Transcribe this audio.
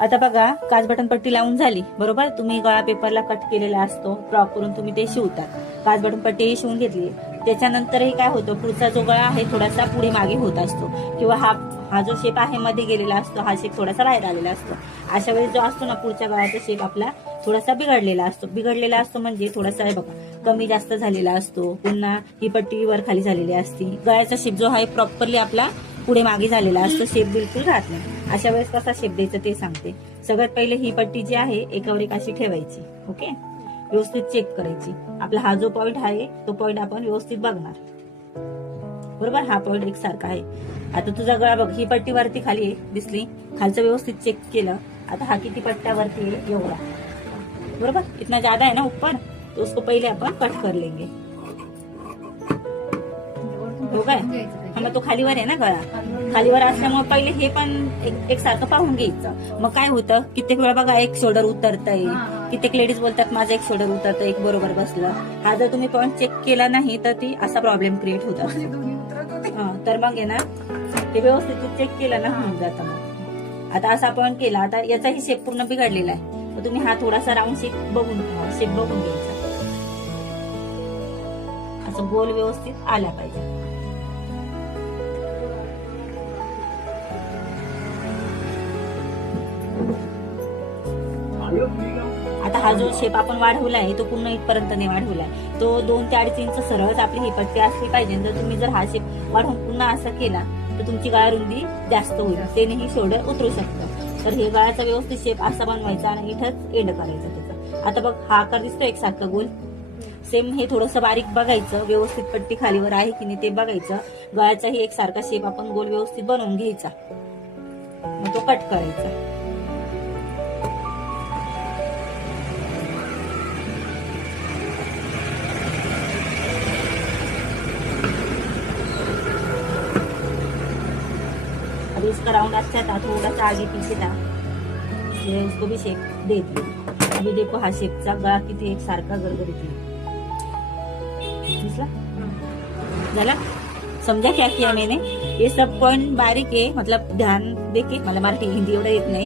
आता बघा, काच बटन पट्टी लावून झाली बरोबर. तुम्ही गळा पेपरला कट केलेला असतो, क्रॉप करून तुम्ही ते शिवतात. काच बटन पट्टी शिवून घेतली, त्याच्यानंतरही काय होतं, पुढचा जो गळा आहे थोडासा पुढे मागे होत असतो, किंवा हा जो शेप आहे मध्ये गेलेला असतो, हा शेप थोडासा बाहेर आलेला असतो. अशा वेळेस जो असतो ना, पुढच्या गळ्याचा शेप आपला थोडासा बिघडलेला असतो म्हणजे थोडासा आहे बघा, कमी जास्त झालेला असतो. पुन्हा ही पट्टी वर खाली झालेली असती. गळ्याचा शेप जो आहे प्रॉपरली आपला पुढे मागे झालेला असतो, शेप बिलकुल राहत नाही. अशा वेळेस कसा शेप द्यायचा ते सांगते. सगळ्यात पहिले ही पट्टी जी आहे एकावर एक अशी ठेवायची. ओके, व्यवस्थित चेक करायची. आपला हा जो पॉइंट आहे तो पॉइंट आपण व्यवस्थित बघणार बरोबर. हा पॉइंट एकसारखा आहे. आता तुझा गळा बघ, ही पट्टी वरती खाली दिसली, खालचं व्यवस्थित चेक केलं. आता हा किती पट्ट्यावरती आहे, एवढा बरोबर. इतना ज्यादा है ना ऊपर, तो उसको पहले अपन कट कर लेंगे. हो काय, मग तो खालीवर आहे ना गळा, खालीवर असल्यामुळे पहिले हे पण एक सारखं पाहून घ्यायचं. मग काय होतं, कित्येक वेळा बघा एक शोल्डर उतरतंय, कित्येक लेडीज बोलतात माझं एक शोल्डर उतरतं, एक बरोबर बसलं. हा जर तुम्ही पॉईंट चेक केला नाही तर ती असा प्रॉब्लेम क्रिएट होत असतो. तर मग आहे ना, ते व्यवस्थित चेक केलं ना होऊन जातं. मग आता असा पॉईंट केला, आता याचाही शेप पूर्ण बिघडलेला आहे, तर तुम्ही हा थोडासा राऊंड शेप बघून घ्यायचा. असं गोल व्यवस्थित आला पाहिजे. आता हा जो शेप आपण वाढवलाय तो पूर्ण इथपर्यंत नाही वाढवलाय, तो 2 ते 2.5 इंच सरळच आपली ही पट्टी असली पाहिजे. जर तुम्ही जर हा शेप वाढवून पुन्हा असं केला तर तुमची गळा रुंदी जास्त होईल, त्यानेही शोल्डर उतरू शकतं. तर हे गळाचा व्यवस्थित शेप असा बनवायचा आणि इथंच एंड करायचा त्याचा. आता बघ, हा आकार दिसतो एकसारखा गोल, सेम हे थोडंसं बारीक बघायचं, व्यवस्थित पट्टी खालीवर आहे की नाही ते बघायचं. गळ्याचाही एकसारखा शेप आपण गोल व्यवस्थित बनवून घ्यायचा, मग तो कट करायचा. अभी इसका राउंड अच्छा था, थोड़ा सा आगे पीछे था, ये उसको भी शेप दे दिया. अभी देखो हा शेपचा गळा किती एक सारखा गरगरीत दिसला. झाला, समझा क्या किया मैंने. ये सब पॉइंट बारीक है, मतलब ध्यान देके, मला मराठी हिंदी एवढं येत नाही.